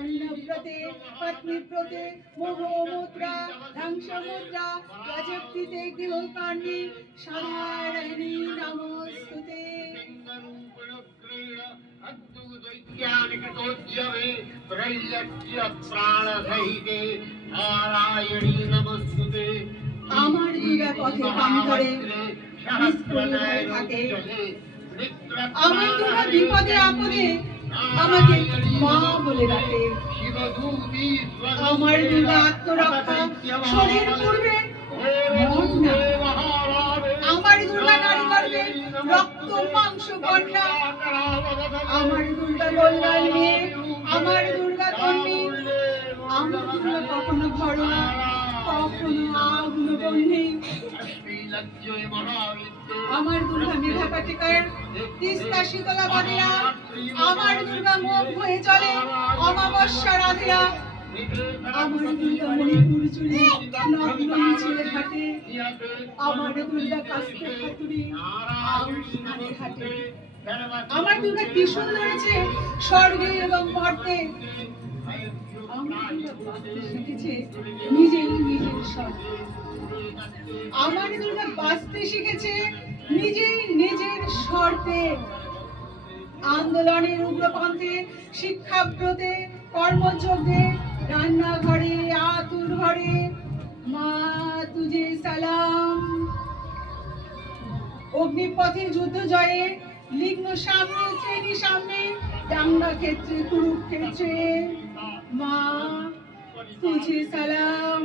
अन्नव्रते पत्नीव्रते मोहमुद्रा ध्वंसमुद्रा प्रजप्तिते गृहकार्ये साधारणी नमोस्तुते। আমার দুর্গা পথে প্রান্তরে নিষ্ক্রিয় হয়ে থাকে। আমার দুর্গা বিপদে আপদে আমাকে মা বলে ডাকে। আমার দুর্গা আত্মরক্ষা শরীর পূর্বে মন না। আমার দুর্গা নারী গর্ভে রক্ত মাংস কন্যা। আমার দুর্গা কল্যাণ নিয়ে আমার দুর্গা ধন্যী। আমার দুর্গা কখনো ঘরোয়া কখনো আগ্নবন্ধী। আমার দুর্গা মেধা পাটিকার তিস্তা শীতলা বনেরা। আমার দুর্গা মুখ হয়ে চলে অমাবস্যা রাধেরা। আমার দুর্গা মণিপুর চুলে নগ্ন মিছিলে ঘাটে। আমার দুর্গা কাস্তে খাতুরি আউশানে ঘাটে। আমার দুর্গা ত্রিশূল ধরেছে স্বর্গে এবং মর্তে। আমার দুর্গা বাঁচতে শিখেছে নিজেই নিজের স্বর্গে। আমার দুর্গা বাঁচতে শিখেছে নিজেই নিজের স্বার্থে। আন্দোলনের উগ্রপন্থে শিক্ষাব্রতে কর্মযজ্ঞে রান্নাঘরে আতুর ঘরে মা তুঝে সালাম। অগ্নিপথে যুদ্ধ জয়ে লিগ্ন সামনে শ্রেণী সামনে দাঙ্গা ক্ষেত্রে কুরুক্ষেত্রে মা তুঝে সালাম।